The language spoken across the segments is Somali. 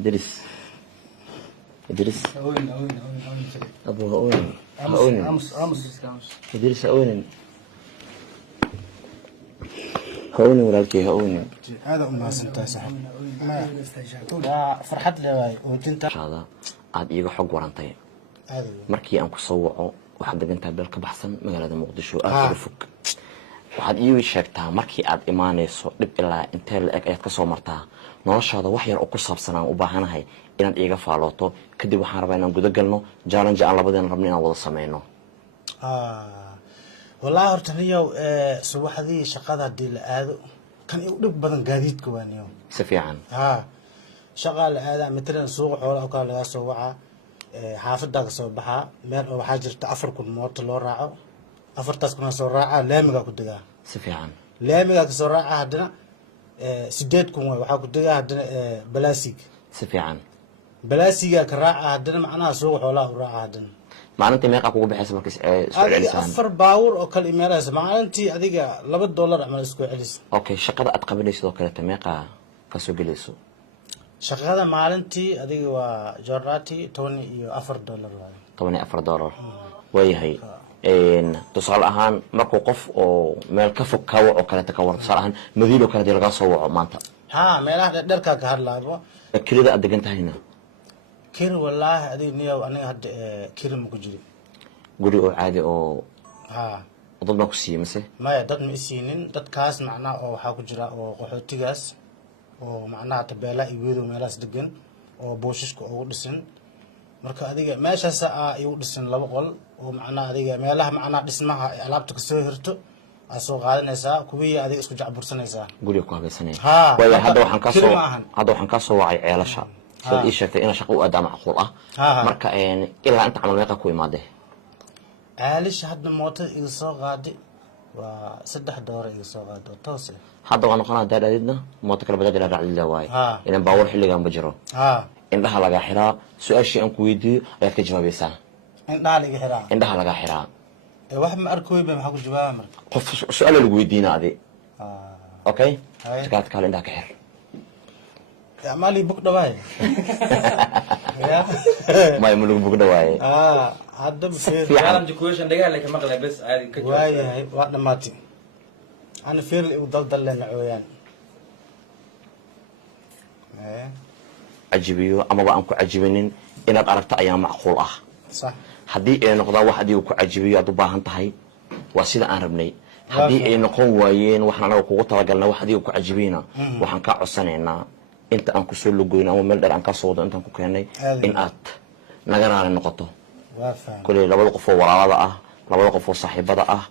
إدريس إدريس أوين أبو أوين أوين أمس إدريس أوين هوني ولكن هوني هذا ما سنتها صاحب ما فرحت لي واي وانت هذا عاد إيجا حق ورانتين هذا markii aan ku soo waco waxaad degantahay beel ka baxsan magaalada muqdisho aad u fog waxaad ii sheegtaa markii aad imaanayso dib ilaa intee la eg ayaad ka soo martaa noloshaada wax yar oo ku saabsan aan u baahanahay inaad iiga faalooto kadib waxaan rabaa inaan guda galno challenge aan labadeena rabno inaan wada sameyno والله hortaniyow subaxdii shaqada hadii la aado kan u dhib badan gaadiidka waaniyo si fiican shaqa la aada mitran suuq xoolo ka laga soo waca xaafada ka soo baxa meel waxa jirta 4 kun mooto loo raaco 4taas kuna soo raaca laamiga ku digaa si fiican laamiga ka soo raaca hadana 8 kun waxa ku digaa hadana balaasig si fiican balaasiga ka raaca hadana macnaha suuq xoolo u raaca hadana maalintii meeqa kugu bixaysa markii isku celisaan afar baawur oo kala imeelaysa maalintii adiga $2 amal isku celis okay shaqada aad qabanayso oo kale meeqa ka soo galayso shaqada maalintii adiga waa jorati $14 waaye $14 waayahay tusaale ahaan markuu qof oo meel ka fog ka waco kale ka war tusaale ahaan madiino kale laga soo waco maanta meelaha dharka ka hadlaabo kirida aad degan tahayna كير والله هذه نيا وأنا هاد كير مكجري قولي أو عادي أو ضد ما كسي مسه ما ضد مئسينين ضد كاس معنا أو حاجرة أو قحوتي جاس أو معنا تبلا يبيدو ملاس دقن أو بوشش أو دسن مركا هذه ما شاسا يودسن لبقول ومعنا هذه ملاها معنا دسمها علابتك سوهرتو أسوق هذا نساء كوي هذه اسكو جعبر سنة قولي كوها بسنة ويا هذا وحنكاسو وعي عيالشا سؤال إيش شكله إنا شقوا أداء معقول مركا إلا أنت عمل ميقا كوي ماده عالش هاد موت إيصا غادي $6 إيصا غادي توصل هذا وانا قناة دار أديدنا موت كلا بدأ دلال على الواي إذا باور حلي جنب بجرو إن ده لقى حراء سؤال شيء أنكو يدي أيك جواب يسا إن ده لقى حراء إن ده لقى حراء واحد ما أركوي بهم حقو جواب مرك قف سؤال اللي يدينا هذه أوكي تكاد كلا إن ده كحر مالي بوك دواي ما يملك بوك دواي هذا بفير عالم جكويشن دقيقة لك مقلة بس عادي كجواب واي وقت ماتي أنا فير اللي وضل لنا عيان عجيبيو أما بقى أنكو عجيبينين إن أردت أيام معقول صح haddii ay noqdaan wax adigu ku cajibiyo aad u baahan tahay waa sida aan rabnay haddii ay noqon waayeen waxaan anaga kugu talagalnay wax adigu ku cajibina waxaan ka codsanaynaa inta aan ku soo lugoyn ama meel dheer aan ka soo wado intaan ku keenay in aad naga raali noqoto kulli labada qof oo walaalada ah labada qof oo saaxiibada ah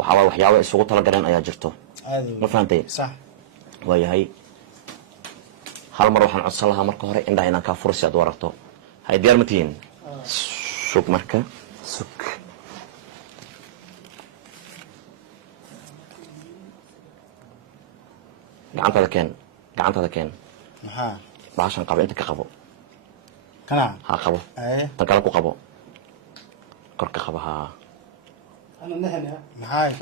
waxa waxyaabo isugu talagaleen ayaa jirto ma fahantay صح waayahay hal mar waxaan codsan lahaa marka hore indhaha inaan ka fursi aad wararto hay diyaar ma tihiin سوق مركة سوق قعنت هذا كان بعشان قبل أنت كقبو كنا ها قبو تنقلكوا قبو كرك قبو ها أنا نهنا معاي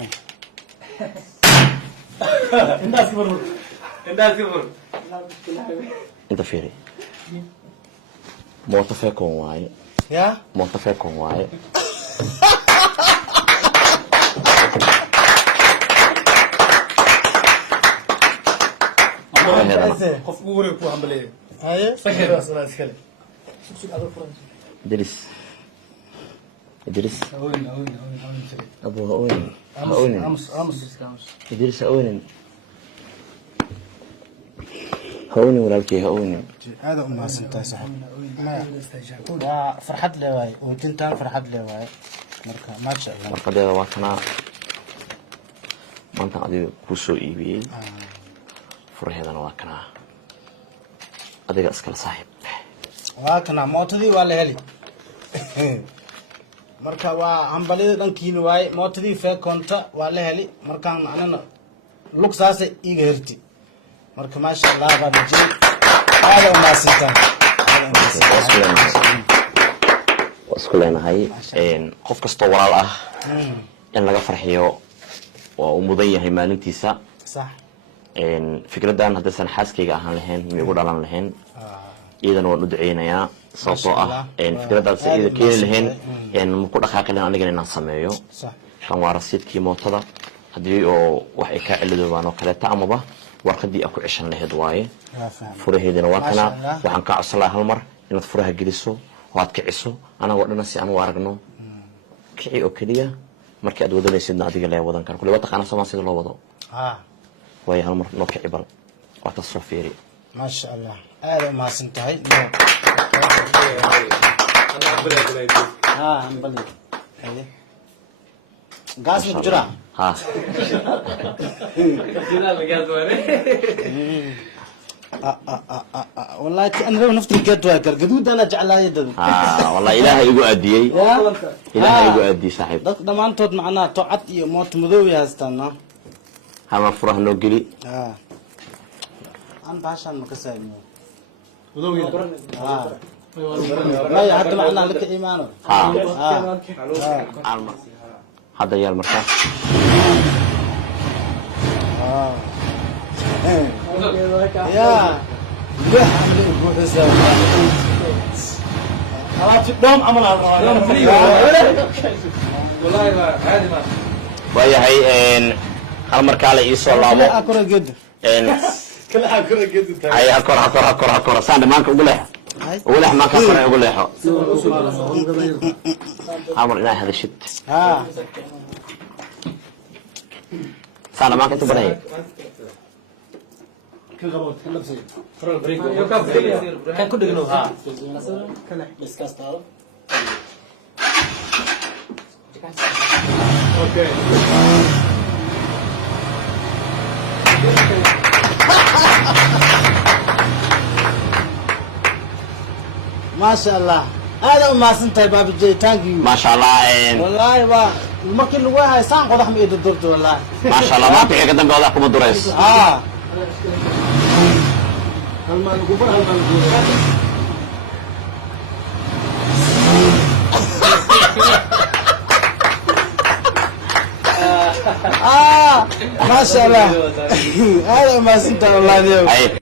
أنت فيري موتفقكم واي يا موتفقكم واي قف قولي كو عمليه هاي فكر اصلا اسكلي إدريس أوين أبو أوين أمس إدريس أوين هوني ولكن هوني هذا ما سنتها صاحب ما فرحت لي واي وانت فرحت لي واي مركا ما شاء الله مركا ده واتنا ما انت عادي كوسو إيبي فرحنا واكنا أديك أسكال صاحب واكنا موتدي ولا هلي مركا وعم بلي دنكين واي موتدي في كونتا ولا هلي مركا أنا لوك ساسة إيجرتي مركا ما شاء الله بعد جي هذا ما سنتها واسكولنا هاي قف كستو وراء إن لقى فرحيو ومضيّة هي مالنتيسا صح فكرة دان هذا سن حاسكي جاهن لهن ميقول على لهن iyadana waan u duceynayaa sababtoo ah fikradaas iyada keeni lahayn ma ku dhaqaaqi lahayn anigana inaan sameeyo صح kan waa rasiidkii mootada haddii oo wax ay kaa celidoobaan oo kaleeta amaba warqadii aad ku ceshan lahayd waaye يا فهم furaheedina waa kana Masha Allah. waxaan kaa codsan lahaa hal mar inaad furaha geliso oo aad kiciso anagoo dhana si aan u aragno kici oo keliya markii aad wadanaysidna adiga lee wadan kara kulli waa taqaana somaa sida loo wado ها waayo hal mar noo kici bal waa ka soo fiiri ما شاء الله هذا ما سنتهي ها نبلي قاس مجرى ha والله كأن لو نفتي قد واكر قدود أنا جعلها يدد ha wallahi ilaahay igu aadiyey ilaahay igu aadiyey saaxiib dadka dhammaantood macnaha tocad iyo moot madow ay haystaan hal mar furaha noo geli aan baashaan ma ka saayno maya hadda macnaha laka imaano ha hal mar hadda yaal markaa يا ليه عملي بروح يسوي خلاص دوم عمل والله ما عادي ما waayahay hal mar kaale ii soo laabo اكره قد كل حاجه كل جد ay hakor saan dhamaanka ugu leexo ugu leex maanka sare ugu leexo hal mar inaa hadashid ها saan dhamaanka inta badan كان كل جنوب ها اوكي ما شاء الله هذا ما سنتهي باب الجي تانكي maasha allah والله با المركي اللي وها سان قدح ما يدرت والله maasha allah maanta wixii ka dambe odax kuma durays اه هالما القبر هالما القبر ما شاء الله هذا ما سنتهي والله اليوم ay